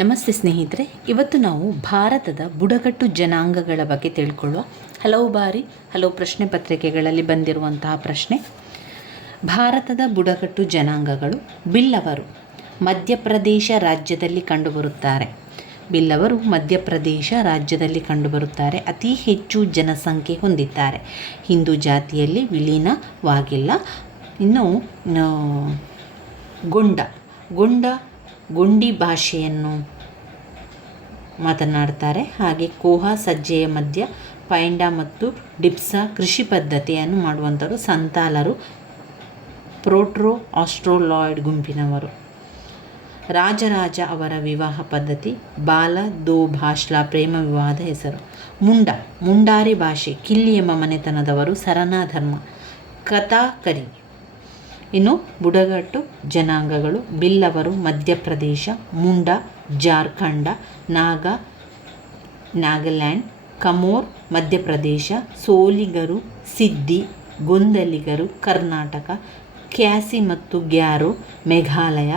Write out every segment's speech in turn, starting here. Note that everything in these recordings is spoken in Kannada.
ನಮಸ್ತೆ ಸ್ನೇಹಿತರೆ, ಇವತ್ತು ನಾವು ಭಾರತದ ಬುಡಕಟ್ಟು ಜನಾಂಗಗಳ ಬಗ್ಗೆ ತಿಳ್ಕೊಳ್ಳುವ. ಹಲವು ಪ್ರಶ್ನೆ ಪತ್ರಿಕೆಗಳಲ್ಲಿ ಬಂದಿರುವಂತಹ ಪ್ರಶ್ನೆ. ಭಾರತದ ಬುಡಕಟ್ಟು ಜನಾಂಗಗಳು. ಬಿಲ್ಲವರು ಮಧ್ಯಪ್ರದೇಶ ರಾಜ್ಯದಲ್ಲಿ ಕಂಡುಬರುತ್ತಾರೆ. ಬಿಲ್ಲವರು ಮಧ್ಯಪ್ರದೇಶ ರಾಜ್ಯದಲ್ಲಿ ಕಂಡುಬರುತ್ತಾರೆ. ಅತಿ ಹೆಚ್ಚು ಜನಸಂಖ್ಯೆ ಹೊಂದಿದ್ದಾರೆ. ಹಿಂದೂ ಜಾತಿಯಲ್ಲಿ ವಿಲೀನವಾಗಿಲ್ಲ. ಇನ್ನು ಗೊಂಡಿ ಭಾಷೆಯನ್ನು ಮಾತನಾಡ್ತಾರೆ. ಹಾಗೆ ಕೋಹಾ ಸಜ್ಜೆಯ ಮಧ್ಯ ಪೈಂಡಾ ಮತ್ತು ಡಿಪ್ಸಾ ಕೃಷಿ ಪದ್ಧತಿಯನ್ನು ಮಾಡುವಂಥವರು. ಸಂತಾಲರು ಪ್ರೋಟ್ರೋ ಆಸ್ಟ್ರೋಲಾಯ್ಡ್ ಗುಂಪಿನವರು. ರಾಜರಾಜ ಅವರ ವಿವಾಹ ಪದ್ಧತಿ ಬಾಲ ದೋ ಭಾಷ್ಲಾ ಪ್ರೇಮ ವಿವಾಹದ ಹೆಸರು. ಮುಂಡಾರಿ ಭಾಷೆ ಕಿಲ್ಲಿ ಎಂಬ ಮನೆತನದವರು. ಸರನಾ ಧರ್ಮ ಕಥಾಕರಿ. ಇನ್ನು ಬುಡಕಟ್ಟು ಜನಾಂಗಗಳು. ಬಿಲ್ಲವರು ಮಧ್ಯಪ್ರದೇಶ, ಮುಂಡಾ ಜಾರ್ಖಂಡ, ನಾಗಾಲ್ಯಾಂಡ್, ಕಮೋರ್ ಮಧ್ಯಪ್ರದೇಶ, ಸೋಲಿಗರು ಸಿದ್ದಿ, ಗೊಂದಲಿಗರು ಕರ್ನಾಟಕ, ಕ್ಯಾಸಿ ಮತ್ತು ಗ್ಯಾರೋ ಮೇಘಾಲಯ,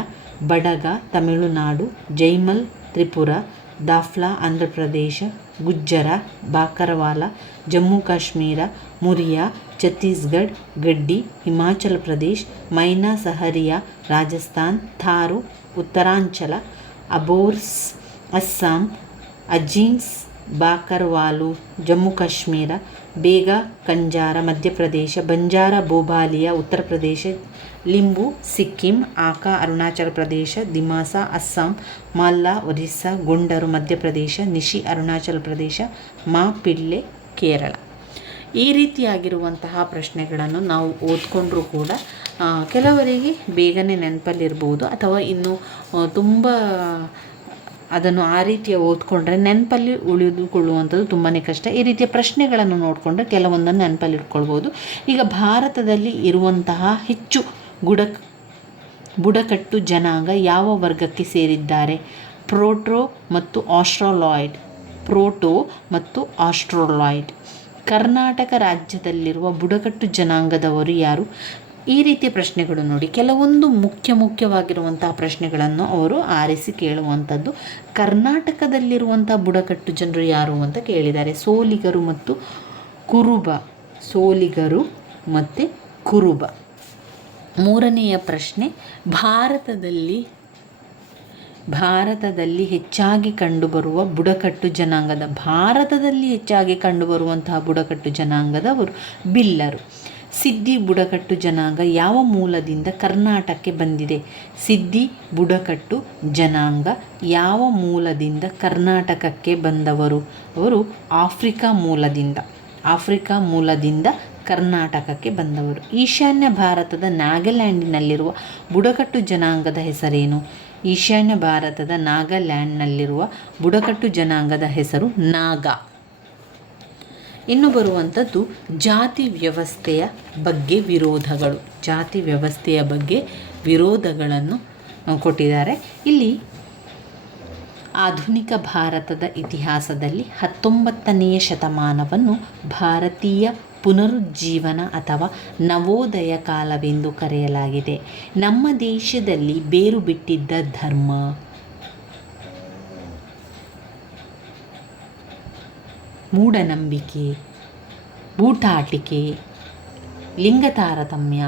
ಬಡಗ ತಮಿಳುನಾಡು, ಜೈಮಲ್ ತ್ರಿಪುರ, ದಾಫ್ಲಾ ಆಂಧ್ರಪ್ರದೇಶ, ಗುಜ್ಜರ, ಬಾಕರವಾಲ ಜಮ್ಮು ಕಾಶ್ಮೀರ, ಮುರಿಯಾ ಛತ್ತೀಸ್ಗಢ, ಗಡ್ಡಿ ಹಿಮಾಚಲ ಪ್ರದೇಶ್, ಮೈನಾ ಸಹರಿಯಾ ರಾಜಸ್ಥಾನ್, ಥಾರು ಉತ್ತರಾಂಚಲ, ಅಬೋರ್ಸ್ ಅಸ್ಸಾಂ, ಅಜೀನ್ಸ್ ಬಾಕರ್ವಾಲು ಜಮ್ಮು ಕಾಶ್ಮೀರ, ಬೇಗಾ ಕಂಜಾರ ಮಧ್ಯಪ್ರದೇಶ, ಬಂಜಾರ ಬೋಬಾಲಿಯಾ ಉತ್ತರ ಪ್ರದೇಶ, ಲಿಂಬು ಸಿಕ್ಕಿಂ, ಆಕಾ ಅರುಣಾಚಲ ಪ್ರದೇಶ, ದಿಮಾಸಾ ಅಸ್ಸಾಂ, ಮಾಲ್ಲಾ ಒರಿಸ್ಸಾ, ಗೊಂಡರು ಮಧ್ಯಪ್ರದೇಶ, ನಿಶಿ ಅರುಣಾಚಲ ಪ್ರದೇಶ, ಮಾಪಿಳ್ಳೆ ಕೇರಳ. ಈ ರೀತಿಯಾಗಿರುವಂತಹ ಪ್ರಶ್ನೆಗಳನ್ನು ನಾವು ಓದ್ಕೊಂಡ್ರೂ ಕೂಡ ಕೆಲವರಿಗೆ ಬೇಗನೆ ನೆನಪಲ್ಲಿರ್ಬೋದು, ಅಥವಾ ಇನ್ನು ತುಂಬ ಅದನ್ನು ಆ ರೀತಿಯ ಓದ್ಕೊಂಡ್ರೆ ನೆನಪಲ್ಲಿ ಉಳಿದುಕೊಳ್ಳುವಂಥದ್ದು ತುಂಬಾ ಕಷ್ಟ. ಈ ರೀತಿಯ ಪ್ರಶ್ನೆಗಳನ್ನು ನೋಡಿಕೊಂಡ್ರೆ ಕೆಲವೊಂದನ್ನು ನೆನಪಲ್ಲಿ ಇಟ್ಕೊಳ್ಬೋದು. ಈಗ ಭಾರತದಲ್ಲಿ ಇರುವಂತಹ ಹೆಚ್ಚು ಬುಡಕಟ್ಟು ಜನಾಂಗ ಯಾವ ವರ್ಗಕ್ಕೆ ಸೇರಿದ್ದಾರೆ? ಪ್ರೋಟೋ ಮತ್ತು ಆಸ್ಟ್ರೋಲಾಯ್ಡ್. ಕರ್ನಾಟಕ ರಾಜ್ಯದಲ್ಲಿರುವ ಬುಡಕಟ್ಟು ಜನಾಂಗದವರು ಯಾರು? ಈ ರೀತಿಯ ಪ್ರಶ್ನೆಗಳು ನೋಡಿ, ಕೆಲವೊಂದು ಮುಖ್ಯವಾಗಿರುವಂತಹ ಪ್ರಶ್ನೆಗಳನ್ನು ಅವರು ಆರಿಸಿ ಕೇಳುವಂಥದ್ದು. ಕರ್ನಾಟಕದಲ್ಲಿರುವಂಥ ಬುಡಕಟ್ಟು ಜನರು ಯಾರು ಅಂತ ಕೇಳಿದ್ದಾರೆ. ಸೋಲಿಗರು ಮತ್ತು ಕುರುಬ. ಮೂರನೆಯ ಪ್ರಶ್ನೆ, ಭಾರತದಲ್ಲಿ ಹೆಚ್ಚಾಗಿ ಕಂಡುಬರುವಂತಹ ಬುಡಕಟ್ಟು ಜನಾಂಗದವರು ಬಿಲ್ಲರು. ಸಿದ್ದಿ ಬುಡಕಟ್ಟು ಜನಾಂಗ ಯಾವ ಮೂಲದಿಂದ ಕರ್ನಾಟಕಕ್ಕೆ ಬಂದಿದೆ? ಸಿದ್ದಿ ಬುಡಕಟ್ಟು ಜನಾಂಗ ಯಾವ ಮೂಲದಿಂದ ಕರ್ನಾಟಕಕ್ಕೆ ಬಂದವರು? ಅವರು ಆಫ್ರಿಕಾ ಮೂಲದಿಂದ ಕರ್ನಾಟಕಕ್ಕೆ ಬಂದವರು. ಈಶಾನ್ಯ ಭಾರತದ ನಾಗಾಲ್ಯಾಂಡಿನಲ್ಲಿರುವ ಬುಡಕಟ್ಟು ಜನಾಂಗದ ಹೆಸರೇನು? ಈಶಾನ್ಯ ಭಾರತದ ನಾಗಾಲ್ಯಾಂಡ್ನಲ್ಲಿರುವ ಬುಡಕಟ್ಟು ಜನಾಂಗದ ಹೆಸರು ನಾಗಾ. ಇನ್ನು ಬರುವಂಥದ್ದು ಜಾತಿ ವ್ಯವಸ್ಥೆಯ ಬಗ್ಗೆ ವಿರೋಧಗಳನ್ನು ಕೊಟ್ಟಿದ್ದಾರೆ. ಇಲ್ಲಿ ಆಧುನಿಕ ಭಾರತದ ಇತಿಹಾಸದಲ್ಲಿ 19ನೇ ಶತಮಾನವನ್ನು ಭಾರತೀಯ ಪುನರುಜ್ಜೀವನ ಅಥವಾ ನವೋದಯ ಕಾಲವೆಂದು ಕರೆಯಲಾಗಿದೆ. ನಮ್ಮ ದೇಶದಲ್ಲಿ ಬೇರು ಬಿಟ್ಟಿದ್ದ ಧರ್ಮ, ಮೂಢನಂಬಿಕೆ, ಬೂಟಾಟಿಕೆ, ಲಿಂಗ ತಾರತಮ್ಯ,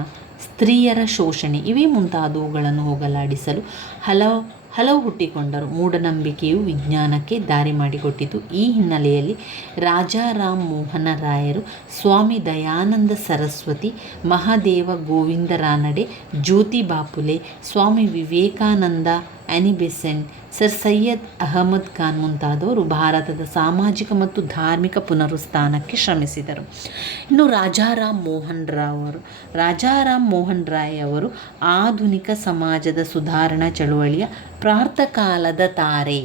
ಸ್ತ್ರೀಯರ ಶೋಷಣೆ ಇವೇ ಮುಂತಾದವುಗಳನ್ನು ಹೋಗಲಾಡಿಸಲು ಹಲವು ಹುಟ್ಟಿಕೊಂಡರು. ಮೂಢನಂಬಿಕೆಯು ವಿಜ್ಞಾನಕ್ಕೆ ದಾರಿ ಮಾಡಿಕೊಟ್ಟಿತು. ಈ ಹಿನ್ನೆಲೆಯಲ್ಲಿ ರಾಜಾರಾಮ್ ಮೋಹನ ರಾಯರು, Swami Dayananda Saraswati, Mahadeva Govinda Ranade, Jyotiba Phule, Swami Vivekananda, Annie Besant, sir Syed Ahmad Khan ಮುಂತಾದವರು ಭಾರತದ ಸಾಮಾಜಿಕ ಮತ್ತು ಧಾರ್ಮಿಕ ಪುನರುತ್ಥಾನಕ್ಕೆ ಶ್ರಮಿಸಿದರು. ಇನ್ನು ರಾಜಾರಾಮ್ ಮೋಹನ್ ರಾಯ್ ಅವರು ಆಧುನಿಕ ಸಮಾಜದ ಸುಧಾರಣಾ ಚಳುವಳಿಯ ಪ್ರಾತಃಕಾಲದ ತಾರೆ.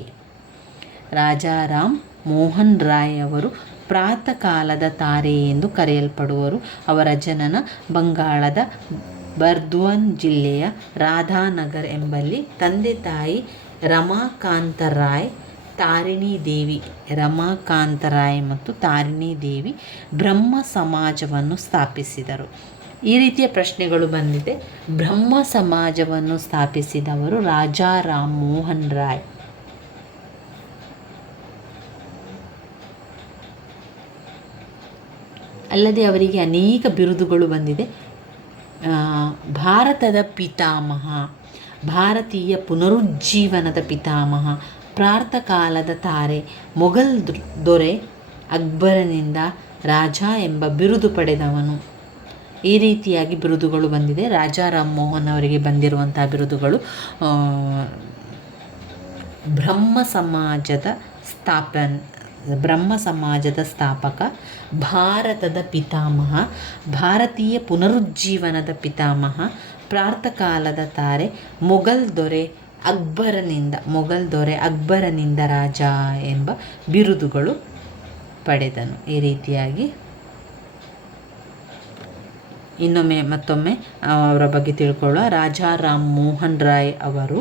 ರಾಜಾರಾಮ್ ಮೋಹನ್ ರಾಯ್ ಅವರು ಪ್ರಾತಃಕಾಲದ ತಾರೆ ಎಂದು ಕರೆಯಲ್ಪಡುವರು. ಅವರ ಜನನ ಬಂಗಾಳದ ಬರ್ದ್ವಾನ್ ಜಿಲ್ಲೆಯ ರಾಧಾನಗರ್ ಎಂಬಲ್ಲಿ. ತಂದೆ ತಾಯಿ ರಮಾಕಾಂತರಾಯ್ ಮತ್ತು ತಾರಿಣಿ ದೇವಿ ಬ್ರಹ್ಮ ಸಮಾಜವನ್ನು ಸ್ಥಾಪಿಸಿದರು. ಈ ರೀತಿಯ ಪ್ರಶ್ನೆಗಳು ಬಂದಿದೆ. ಬ್ರಹ್ಮ ಸಮಾಜವನ್ನು ಸ್ಥಾಪಿಸಿದವರು ರಾಜಾರಾಮ್ ಮೋಹನ್ ರಾಯ್. ಅಲ್ಲದೆ ಅವರಿಗೆ ಅನೇಕ ಬಿರುದುಗಳು ಬಂದಿದೆ. ಭಾರತದ ಪಿತಾಮಹ, ಭಾರತೀಯ ಪುನರುಜ್ಜೀವನದ ಪಿತಾಮಹ, ಪ್ರಾತಃಕಾಲದ ತಾರೆ, ಮೊಘಲ್ ದೊರೆ ಅಕ್ಬರನಿಂದ ರಾಜ ಎಂಬ ಬಿರುದು ಪಡೆದವನು. ಈ ರೀತಿಯಾಗಿ ಬಿರುದುಗಳು ಬಂದಿದೆ. ರಾಜಾ ರಾಮಮೋಹನ್ ಅವರಿಗೆ ಬಂದಿರುವಂಥ ಬಿರುದುಗಳು ಬ್ರಹ್ಮ ಸಮಾಜದ ಸ್ಥಾಪಕ, ಭಾರತದ ಪಿತಾಮಹ, ಭಾರತೀಯ ಪುನರುಜ್ಜೀವನದ ಪಿತಾಮಹ, ಪ್ರಾತಃಕಾಲದ ತಾರೆ, ಮೊಘಲ್ ದೊರೆ ಅಕ್ಬರನಿಂದ ರಾಜ ಎಂಬ ಬಿರುದುಗಳು ಪಡೆದನು. ಈ ರೀತಿಯಾಗಿ ಮತ್ತೊಮ್ಮೆ ಅವರ ಬಗ್ಗೆ ತಿಳ್ಕೊಳ್ಳುವ. ರಾಜಾ ರಾಮ್ ಮೋಹನ್ ರಾಯ್ ಅವರು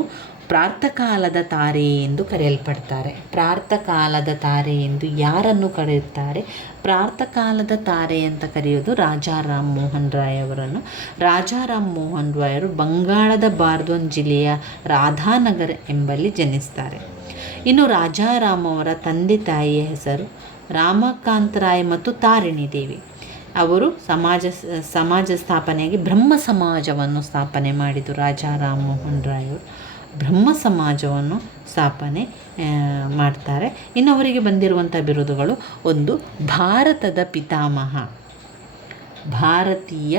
ಪ್ರಾತಃಕಾಲದ ತಾರೆ ಎಂದು ಕರೆಯಲ್ಪಡ್ತಾರೆ. ಪ್ರಾತಃಕಾಲದ ತಾರೆ ಎಂದು ಯಾರನ್ನು ಕರೆಯುತ್ತಾರೆ? ಪ್ರಾತಃಕಾಲದ ತಾರೆ ಅಂತ ಕರೆಯೋದು ರಾಜಾ ರಾಮ್ ಮೋಹನ್ ರಾಯ್ ಅವರನ್ನು. ರಾಜಾ ರಾಮ್ ಮೋಹನ್ ರಾಯರು ಬಂಗಾಳದ ಬಾರ್ದೋನ್ ಜಿಲ್ಲೆಯ ರಾಧಾನಗರ ಎಂಬಲ್ಲಿ ಜನಿಸ್ತಾರೆ. ಇನ್ನು ರಾಜಾರಾಮ್ ಅವರ ತಂದೆ ತಾಯಿಯ ಹೆಸರು ರಾಮಕಾಂತ್ ರಾಯ್ ಮತ್ತು ತಾರಿಣಿ ದೇವಿ. ಅವರು ಸಮಾಜ ಸ್ಥಾಪನೆಯಾಗಿ ಬ್ರಹ್ಮ ಸಮಾಜವನ್ನು ಸ್ಥಾಪನೆ ಮಾಡಿದರು. ರಾಜಾ ರಾಮ್ ಮೋಹನ್ ರಾಯ್ ಅವರು ಬ್ರಹ್ಮ ಸಮಾಜವನ್ನು ಸ್ಥಾಪನೆ ಮಾಡ್ತಾರೆ. ಇನ್ನು ಅವರಿಗೆ ಬಂದಿರುವಂಥ ಬಿರುದುಗಳು: ಒಂದು, ಭಾರತದ ಪಿತಾಮಹ, ಭಾರತೀಯ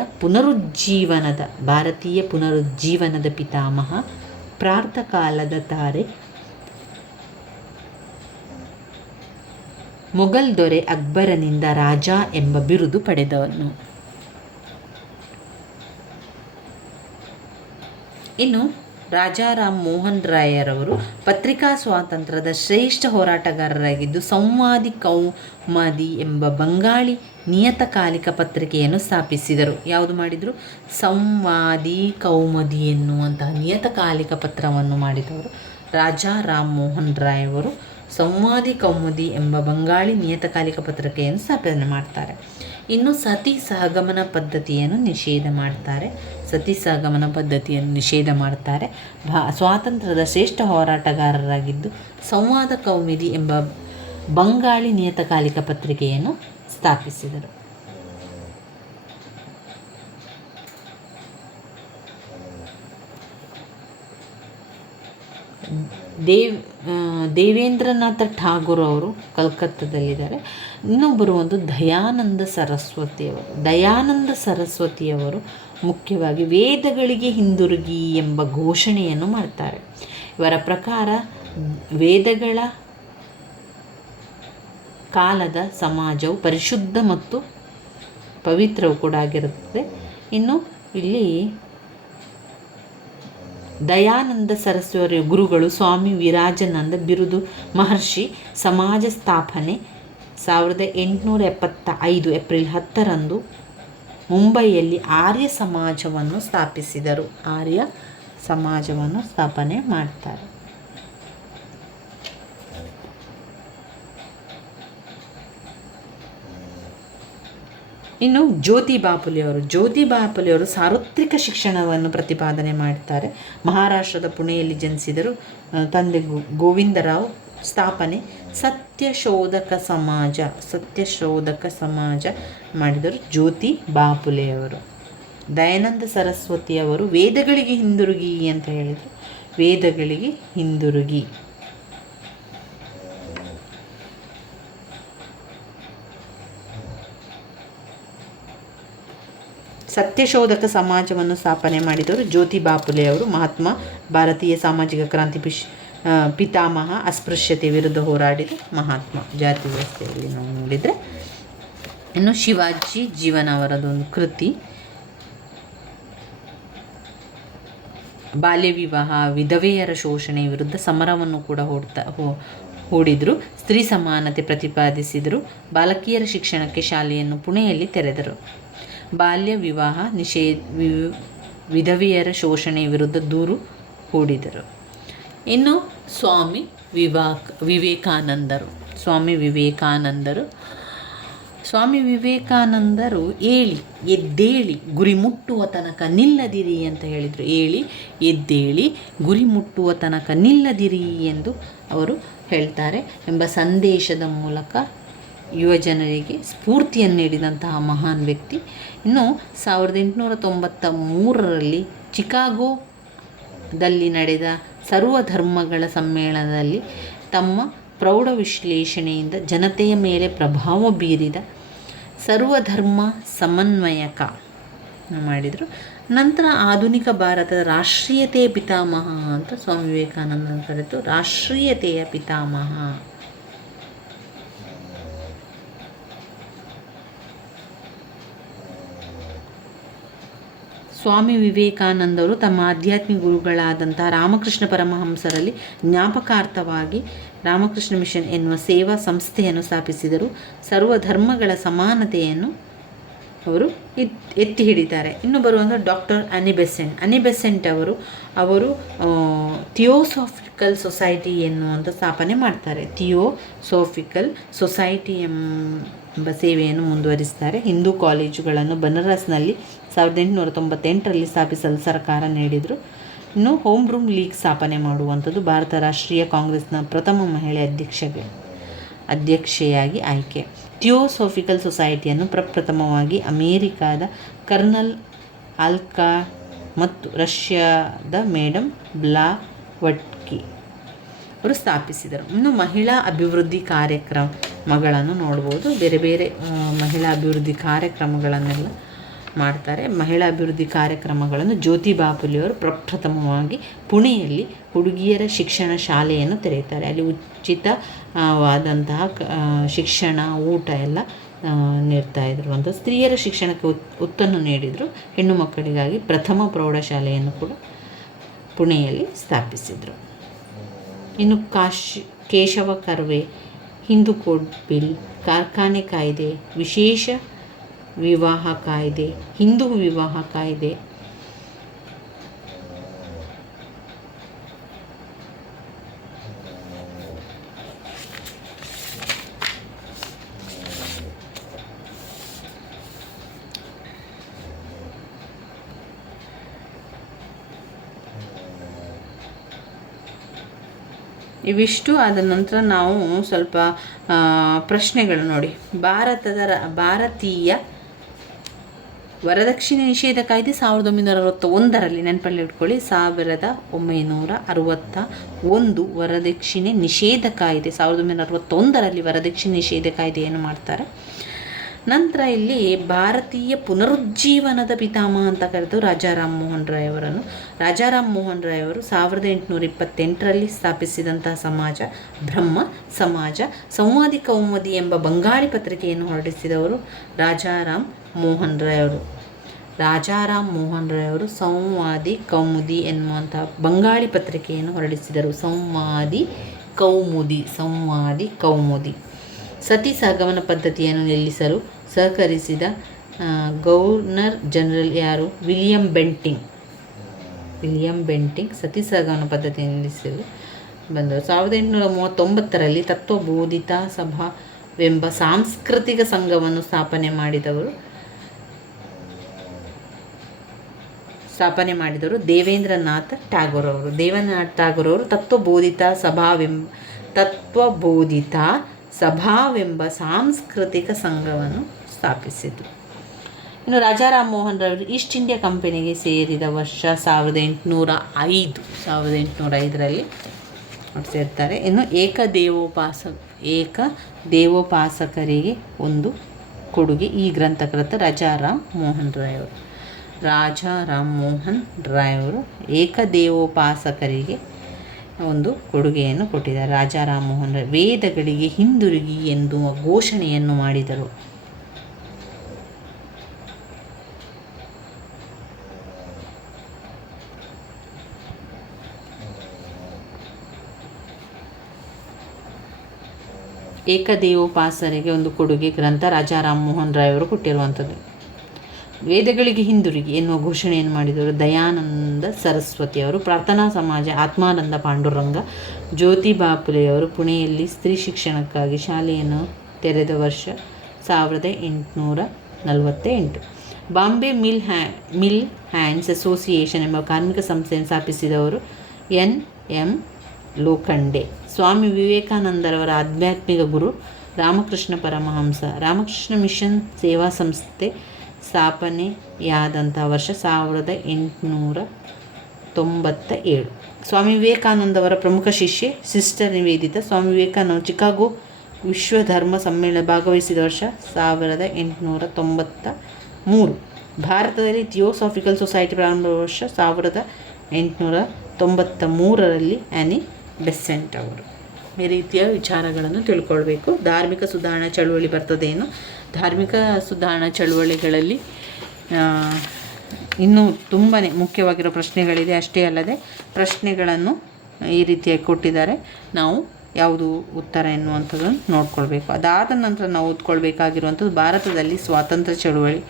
ಪುನರುಜ್ಜೀವನದ ಪಿತಾಮಹ, ಪ್ರಾತಃಕಾಲದ ತಾರೆ, ಮೊಘಲ್ ದೊರೆ ಅಕ್ಬರನಿಂದ ರಾಜ ಎಂಬ ಬಿರುದು ಪಡೆದವನು. ಇನ್ನು ರಾಜಾ ರಾಮ್ ಮೋಹನ್ ರಾಯರವರು ಪತ್ರಿಕಾ ಸ್ವಾತಂತ್ರ್ಯದ ಶ್ರೇಷ್ಠ ಹೋರಾಟಗಾರರಾಗಿದ್ದು, ಸಂವಾದಿ ಕೌಮದಿ ಎಂಬ ಬಂಗಾಳಿ ನಿಯತಕಾಲಿಕ ಪತ್ರಿಕೆಯನ್ನು ಸ್ಥಾಪಿಸಿದರು. ಯಾವುದು ಮಾಡಿದರು? ಸಂವಾದಿ ಕೌಮದಿ ಎನ್ನುವಂತಹ ನಿಯತಕಾಲಿಕ ಪತ್ರವನ್ನು ಮಾಡಿದವರು ರಾಜಾ ರಾಮ್ ಮೋಹನ್ ರಾಯ್ ಅವರು. ಸಂವಾದಿ ಕೌಮುದಿ ಎಂಬ ಬಂಗಾಳಿ ನಿಯತಕಾಲಿಕ ಪತ್ರಿಕೆಯನ್ನು ಸ್ಥಾಪನೆ ಮಾಡ್ತಾರೆ. ಇನ್ನು ಸತಿ ಸಹಗಮನ ಪದ್ಧತಿಯನ್ನು ನಿಷೇಧ ಮಾಡ್ತಾರೆ. ಸ್ವಾತಂತ್ರ್ಯದ ಶ್ರೇಷ್ಠ ಹೋರಾಟಗಾರರಾಗಿದ್ದು, ಸಂವಾದ ಕೌಮುದಿ ಎಂಬ ಬಂಗಾಳಿ ನಿಯತಕಾಲಿಕ ಪತ್ರಿಕೆಯನ್ನು ಸ್ಥಾಪಿಸಿದರು. ದೇವೇಂದ್ರನಾಥ ಠಾಗೂರ್ ಅವರು ಕಲ್ಕತ್ತಾದಲ್ಲಿದ್ದಾರೆ. ಇನ್ನೊಬ್ಬರು ಒಂದು ದಯಾನಂದ ಸರಸ್ವತಿಯವರು ಮುಖ್ಯವಾಗಿ ವೇದಗಳಿಗೆ ಹಿಂದಿರುಗಿ ಎಂಬ ಘೋಷಣೆಯನ್ನು ಮಾಡ್ತಾರೆ. ಇವರ ಪ್ರಕಾರ ವೇದಗಳ ಕಾಲದ ಸಮಾಜವು ಪರಿಶುದ್ಧ ಮತ್ತು ಪವಿತ್ರವೂ ಕೂಡ ಆಗಿರುತ್ತದೆ. ಇನ್ನು ಇಲ್ಲಿ ದಯಾನಂದ ಸರಸ್ವತಿಯ ಗುರುಗಳು ಸ್ವಾಮಿ ವಿರಾಜಾನಂದ ಬಿರುದು ಮಹರ್ಷಿ. ಸಮಾಜ ಸ್ಥಾಪನೆ 1875 ಏಪ್ರಿಲ್ 10ರಂದು ಮುಂಬಯಿಯಲ್ಲಿ ಆರ್ಯ ಸಮಾಜವನ್ನು ಸ್ಥಾಪನೆ ಮಾಡ್ತಾರೆ. ಇನ್ನು ಜ್ಯೋತಿ ಬಾಪುಲೆಯವರು ಸಾರ್ವತ್ರಿಕ ಶಿಕ್ಷಣವನ್ನು ಪ್ರತಿಪಾದನೆ ಮಾಡ್ತಾರೆ. ಮಹಾರಾಷ್ಟ್ರದ ಪುಣೆಯಲ್ಲಿ ಜನಿಸಿದರು. ತಂದೆ ಗೋವಿಂದರಾವ್. ಸ್ಥಾಪನೆ ಸತ್ಯಶೋಧಕ ಸಮಾಜ ಮಾಡಿದರು ಜ್ಯೋತಿ ಬಾಪುಲೆಯವರು. ದಯಾನಂದ ಸರಸ್ವತಿಯವರು ವೇದಗಳಿಗೆ ಹಿಂದಿರುಗಿ ಅಂತ ಹೇಳಿದರು. ವೇದಗಳಿಗೆ ಹಿಂದಿರುಗಿ. ಸತ್ಯಶೋಧಕ ಸಮಾಜವನ್ನು ಸ್ಥಾಪನೆ ಮಾಡಿದವರು ಜ್ಯೋತಿ ಬಾಪುಲೆಯವರು. ಮಹಾತ್ಮ, ಭಾರತೀಯ ಸಾಮಾಜಿಕ ಕ್ರಾಂತಿ ಪಿತಾಮಹ, ಅಸ್ಪೃಶ್ಯತೆ ವಿರುದ್ಧ ಹೋರಾಡಿದ ಮಹಾತ್ಮ. ಜಾತಿ ವ್ಯವಸ್ಥೆಯಲ್ಲಿ ನಾವು ನೋಡಿದರೆ. ಇನ್ನು ಶಿವಾಜಿ ಜೀವನ ಅವರದೊಂದು ಕೃತಿ. ಬಾಲ್ಯ ವಿವಾಹ, ವಿಧವೆಯರ ಶೋಷಣೆ ವಿರುದ್ಧ ಸಮರವನ್ನು ಕೂಡ ಹೂಡಿದರು. ಸ್ತ್ರೀ ಸಮಾನತೆ ಪ್ರತಿಪಾದಿಸಿದರು. ಬಾಲಕಿಯರ ಶಿಕ್ಷಣಕ್ಕೆ ಶಾಲೆಯನ್ನು ಪುಣೆಯಲ್ಲಿ ತೆರೆದರು. ಬಾಲ್ಯ ವಿವಾಹ ವಿಧವೆಯರ ಶೋಷಣೆ ವಿರುದ್ಧ ದೂರು ಹೂಡಿದರು. ಇನ್ನು ಸ್ವಾಮಿ ವಿವೇಕಾನಂದರು ಎದ್ದೇಳಿ ಗುರಿ ಮುಟ್ಟುವ ತನಕ ನಿಲ್ಲದಿರಿ ಅಂತ ಹೇಳಿದರು. ಎದ್ದೇಳಿ ಗುರಿ ಮುಟ್ಟುವ ತನಕ ನಿಲ್ಲದಿರಿ ಎಂದು ಅವರು ಹೇಳ್ತಾರೆ ಎಂಬ ಸಂದೇಶದ ಮೂಲಕ ಯುವ ಜನರಿಗೆ ಸ್ಫೂರ್ತಿಯನ್ನು ನೀಡಿದಂತಹ ಮಹಾನ್ ವ್ಯಕ್ತಿ. ಇನ್ನು 1893ರಲ್ಲಿ ಚಿಕಾಗೋದಲ್ಲಿ ನಡೆದ ಸರ್ವಧರ್ಮಗಳ ಸಮ್ಮೇಳನದಲ್ಲಿ ತಮ್ಮ ಪ್ರೌಢ ವಿಶ್ಲೇಷಣೆಯಿಂದ ಜನತೆಯ ಮೇಲೆ ಪ್ರಭಾವ ಬೀರಿದ ಸರ್ವಧರ್ಮ ಸಮನ್ವಯಕ ಮಾಡಿದರು. ನಂತರ ಆಧುನಿಕ ಭಾರತದ ರಾಷ್ಟ್ರೀಯತೆಯ ಪಿತಾಮಹ ಅಂತ ಸ್ವಾಮಿ ವಿವೇಕಾನಂದನ ಕರೆದು ರಾಷ್ಟ್ರೀಯತೆಯ ಪಿತಾಮಹ. ಸ್ವಾಮಿ ವಿವೇಕಾನಂದರು ತಮ್ಮ ಆಧ್ಯಾತ್ಮಿಕ ಗುರುಗಳಾದಂಥ ರಾಮಕೃಷ್ಣ ಪರಮಹಂಸರಲ್ಲಿ ಜ್ಞಾಪಕಾರ್ಥವಾಗಿ ರಾಮಕೃಷ್ಣ ಮಿಷನ್ ಎನ್ನುವ ಸೇವಾ ಸಂಸ್ಥೆಯನ್ನು ಸ್ಥಾಪಿಸಿದರು. ಸರ್ವಧರ್ಮಗಳ ಸಮಾನತೆಯನ್ನು ಅವರು ಎತ್ತಿ ಹಿಡಿತಾರೆ. ಇನ್ನು ಬರುವಂಥ ಡಾಕ್ಟರ್ ಅನಿ ಬೆಸೆಂಟ್ ಅವರು ಥಿಯೋಸಾಫಿಕಲ್ ಸೊಸೈಟಿ ಎನ್ನುವಂಥ ಸ್ಥಾಪನೆ ಮಾಡ್ತಾರೆ. ಥಿಯೋಸಾಫಿಕಲ್ ಸೊಸೈಟಿ ಎಂಬ ಸೇವೆಯನ್ನು ಮುಂದುವರಿಸ್ತಾರೆ. ಹಿಂದೂ ಕಾಲೇಜುಗಳನ್ನು ಬನಾರಸ್ನಲ್ಲಿ 1898ರಲ್ಲಿ ಸ್ಥಾಪಿಸಲು ಸರ್ಕಾರ ನೀಡಿದರು. ಇನ್ನು ಹೋಮ್ ರೂಲ್ ಲೀಗ್ ಸ್ಥಾಪನೆ ಮಾಡುವಂಥದ್ದು. ಭಾರತ ರಾಷ್ಟ್ರೀಯ ಕಾಂಗ್ರೆಸ್ನ ಪ್ರಥಮ ಮಹಿಳೆ ಅಧ್ಯಕ್ಷೆಯಾಗಿ ಆಯ್ಕೆ. ಥಿಯೋಸಾಫಿಕಲ್ ಸೊಸೈಟಿಯನ್ನು ಪ್ರಪ್ರಥಮವಾಗಿ ಅಮೇರಿಕಾದ ಕರ್ನಲ್ ಆಲ್ಕಾ ಮತ್ತು ರಷ್ಯಾದ ಮೇಡಮ್ ಬ್ಲಾವಟ್ಕಿ ಅವರು ಸ್ಥಾಪಿಸಿದರು. ಇನ್ನು ಮಹಿಳಾ ಅಭಿವೃದ್ಧಿ ಕಾರ್ಯಕ್ರಮಗಳನ್ನು ನೋಡ್ಬೋದು. ಬೇರೆ ಬೇರೆ ಮಹಿಳಾ ಅಭಿವೃದ್ಧಿ ಕಾರ್ಯಕ್ರಮಗಳನ್ನೆಲ್ಲ ಮಾಡ್ತಾರೆ. ಮಹಿಳಾ ಅಭಿವೃದ್ಧಿ ಕಾರ್ಯಕ್ರಮಗಳನ್ನು ಜ್ಯೋತಿಬಾ ಫುಲೆಯವರು ಪ್ರಪ್ರಥಮವಾಗಿ ಪುಣೆಯಲ್ಲಿ ಹುಡುಗಿಯರ ಶಿಕ್ಷಣ ಶಾಲೆಯನ್ನು ತೆರೆಯುತ್ತಾರೆ. ಅಲ್ಲಿ ಉಚಿತವಾದಂತಹ ಶಿಕ್ಷಣ, ಊಟ ಎಲ್ಲ ನೀಡ್ತಾಯಿದ್ರು ಅಂತ. ಸ್ತ್ರೀಯರ ಶಿಕ್ಷಣಕ್ಕೆ ಒತ್ತನ್ನು ನೀಡಿದರು. ಹೆಣ್ಣು ಮಕ್ಕಳಿಗಾಗಿ ಪ್ರಥಮ ಪ್ರೌಢಶಾಲೆಯನ್ನು ಕೂಡ ಪುಣೆಯಲ್ಲಿ ಸ್ಥಾಪಿಸಿದರು. ಇನ್ನು ಕೇಶವ ಕರ್ವೆ, ಹಿಂದೂ ಕೋಡ್ ಬಿಲ್, ಕಾರ್ಖಾನೆ ಕಾಯ್ದೆ, ವಿಶೇಷ ವಿವಾಹ ಕಾಯ್ದೆ, ಹಿಂದೂ ವಿವಾಹ ಕಾಯ್ದೆ, ಇವಿಷ್ಟು ಆದ ನಂತರ ನಾವು ಸ್ವಲ್ಪ ಪ್ರಶ್ನೆಗಳು ನೋಡಿ. ಭಾರತೀಯ ವರದಕ್ಷಿಣೆ ನಿಷೇಧ ಕಾಯ್ದೆ 1961ರಲ್ಲಿ ನೆನಪಲ್ಲಿ ಇಟ್ಕೊಳ್ಳಿ. 1961 ವರದಕ್ಷಿಣೆ ನಿಷೇಧ ಕಾಯ್ದೆ, 1961ರಲ್ಲಿ ವರದಕ್ಷಿಣೆ ನಿಷೇಧ ಕಾಯ್ದೆಯನ್ನು ಮಾಡ್ತಾರೆ. ನಂತರ ಇಲ್ಲಿ ಭಾರತೀಯ ಪುನರುಜ್ಜೀವನದ ಪಿತಾಮಹ ಅಂತ ಕರೆದು ರಾಜಾರಾಮ್ ಮೋಹನ್ ರಾಯ್ ಅವರನ್ನು. ರಾಜಾರಾಮ್ ಮೋಹನ್ ರಾಯ್ ಅವರು 1828ರಲ್ಲಿ ಸ್ಥಾಪಿಸಿದಂತಹ ಸಮಾಜ ಬ್ರಹ್ಮ ಸಮಾಜ. ಸಂವಾದಿ ಕೌಮುದಿ ಎಂಬ ಬಂಗಾಳಿ ಪತ್ರಿಕೆಯನ್ನು ಹೊರಡಿಸಿದವರು ರಾಜಾರಾಮ್ ಮೋಹನ್ ರಾಯ್ ಅವರು. ರಾಜಾರಾಮ್ ಮೋಹನ್ ರಾಯ್ ಅವರು ಸಂವಾದಿ ಕೌಮುದಿ ಎನ್ನುವಂಥ ಬಂಗಾಳಿ ಪತ್ರಿಕೆಯನ್ನು ಹೊರಡಿಸಿದರು. ಸಂವಾದಿ ಕೌಮುದಿ. ಸತಿ ಸಹಗಮನ ಪದ್ಧತಿಯನ್ನು ನಿಲ್ಲಿಸಲು ಸಹಕರಿಸಿದ ಗವರ್ನರ್ ಜನರಲ್ ಯಾರು? ವಿಲಿಯಂ ಬೆಂಟಿಂಗ್ ಸತಿ ಸಹಗಮನ ಪದ್ಧತಿಯನ್ನು ನಿಲ್ಲಿಸಲು ಬಂದರು. 1839ರಲ್ಲಿ ತತ್ವಬೋಧಿತ ಸಭಾವೆಂಬ ಸಾಂಸ್ಕೃತಿಕ ಸಂಘವನ್ನು ಸ್ಥಾಪನೆ ಮಾಡಿದವರು ದೇವೇಂದ್ರನಾಥ್ ಟ್ಯಾಗೋರ್ ಅವರು. ತತ್ವಬೋಧಿತ ಸಭಾವೆಂಬ ಸಾಂಸ್ಕೃತಿಕ ಸಂಘವನ್ನು ಸ್ಥಾಪಿಸಿದರು. ಇನ್ನು ರಾಜಾರಾಮ್ ಮೋಹನ್ ರಾಯ್ ಈಸ್ಟ್ ಇಂಡಿಯಾ ಕಂಪನಿಗೆ ಸೇರಿದ ವರ್ಷ 1805ರಲ್ಲಿ ಸೇರ್ತಾರೆ. ಇನ್ನು ಏಕದೇವೋಪಾಸಕರಿಗೆ ಒಂದು ಕೊಡುಗೆ ಈ ಗ್ರಂಥಕರ್ತ ರಾಜಾರಾಮ್ ಮೋಹನ್ ರಾಯ್ ಅವರು ಏಕದೇವೋಪಾಸಕರಿಗೆ ಒಂದು ಕೊಡುಗೆಯನ್ನು ಕೊಟ್ಟಿದ್ದಾರೆ. ರಾಜಾರಾಮ್ ಮೋಹನ್ ರಾಯ್ ವೇದಗಳಿಗೆ ಹಿಂದಿರುಗಿ ಎನ್ನುವ ಘೋಷಣೆಯನ್ನು ಮಾಡಿದರು. ಏಕದೇವೋಪಾಸನೆಗೆ ಒಂದು ಕೊಡುಗೆ ಗ್ರಂಥ ರಾಜಾರಾಮ್ ಮೋಹನ್ ರಾಯ್ ಅವರು ಕೊಟ್ಟಿರುವಂಥದ್ದು. ವೇದಗಳಿಗೆ ಹಿಂದಿರುಗಿ ಎನ್ನುವ ಘೋಷಣೆಯನ್ನು ಮಾಡಿದವರು ದಯಾನಂದ ಸರಸ್ವತಿ ಅವರು. ಪ್ರಾರ್ಥನಾ ಸಮಾಜ ಆತ್ಮಾನಂದ ಪಾಂಡುರಂಗ. ಜ್ಯೋತಿಬಾ ಫುಲೆಯವರು ಪುಣೆಯಲ್ಲಿ ಸ್ತ್ರೀ ಶಿಕ್ಷಣಕ್ಕಾಗಿ ಶಾಲೆಯನ್ನು ತೆರೆದ ವರ್ಷ 1848. ಬಾಂಬೆ ಮಿಲ್ ಹ್ಯಾಂಡ್ಸ್ ಅಸೋಸಿಯೇಷನ್ ಎಂಬ ಕಾರ್ಮಿಕ ಸಂಸ್ಥೆಯನ್ನು ಸ್ಥಾಪಿಸಿದವರು ಎನ್.ಎಂ. ಲೋಖಂಡೆ. ಸ್ವಾಮಿ ವಿವೇಕಾನಂದರವರ ಆಧ್ಯಾತ್ಮಿಕ ಗುರು ರಾಮಕೃಷ್ಣ ಪರಮಹಂಸ. ರಾಮಕೃಷ್ಣ ಮಿಷನ್ ಸೇವಾ ಸಂಸ್ಥೆ ಸ್ಥಾಪನೆಯಾದಂಥ ವರ್ಷ 1897. ಸ್ವಾಮಿ ವಿವೇಕಾನಂದವರ ಪ್ರಮುಖ ಶಿಷ್ಯೆ ಸಿಸ್ಟರ್ ನಿವೇದಿತ. ಸ್ವಾಮಿ ವಿವೇಕಾನಂದ ಚಿಕಾಗೋ ವಿಶ್ವ ಧರ್ಮ ಸಮ್ಮೇಳನ ಭಾಗವಹಿಸಿದ ವರ್ಷ 1893. ಭಾರತದಲ್ಲಿ ಥಿಯೋಸಾಫಿಕಲ್ ಸೊಸೈಟಿ ಪ್ರಾರಂಭ ವರ್ಷ 1893ರಲ್ಲಿ ಆ್ಯನಿ ಬೆಸೆಂಟ್ ಅವರು. ಈ ರೀತಿಯ ವಿಚಾರಗಳನ್ನು ತಿಳ್ಕೊಳ್ಬೇಕು. ಧಾರ್ಮಿಕ ಸುಧಾರಣಾ ಚಳುವಳಿ ಬರ್ತದೇನು, ಧಾರ್ಮಿಕ ಸುಧಾರಣಾ ಚಳುವಳಿಗಳಲ್ಲಿ ಇನ್ನೂ ತುಂಬಾ ಮುಖ್ಯವಾಗಿರೋ ಪ್ರಶ್ನೆಗಳಿದೆ. ಅಷ್ಟೇ ಅಲ್ಲದೆ ಪ್ರಶ್ನೆಗಳನ್ನು ಈ ರೀತಿಯಾಗಿ ಕೊಟ್ಟಿದ್ದಾರೆ. ನಾವು ಯಾವುದು ಉತ್ತರ ಎನ್ನುವಂಥದ್ದನ್ನು ನೋಡ್ಕೊಳ್ಬೇಕು. ಅದಾದ ನಂತರ ನಾವು ಓದ್ಕೊಳ್ಬೇಕಾಗಿರುವಂಥದ್ದು ಭಾರತದಲ್ಲಿ ಸ್ವಾತಂತ್ರ್ಯ ಚಳುವಳಿ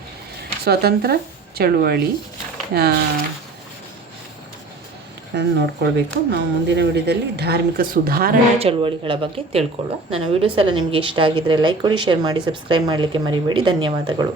ನೋಡ್ಕೊಳ್ಬೇಕು. ನಾವು ಮುಂದಿನ ವಿಡಿಯೋದಲ್ಲಿ ಧಾರ್ಮಿಕ ಸುಧಾರಣಾ ಚಳುವಳಿಗಳ ಬಗ್ಗೆ ತಿಳ್ಕೊಳ್ಳುವ. ನನ್ನ ವಿಡಿಯೋಸ್ ಎಲ್ಲ ನಿಮಗೆ ಇಷ್ಟ ಆಗಿದ್ದರೆ ಲೈಕ್ ಕೊಡಿ, ಶೇರ್ ಮಾಡಿ, ಸಬ್ಸ್ಕ್ರೈಬ್ ಮಾಡಲಿಕ್ಕೆ ಮರಿಬೇಡಿ. ಧನ್ಯವಾದಗಳು.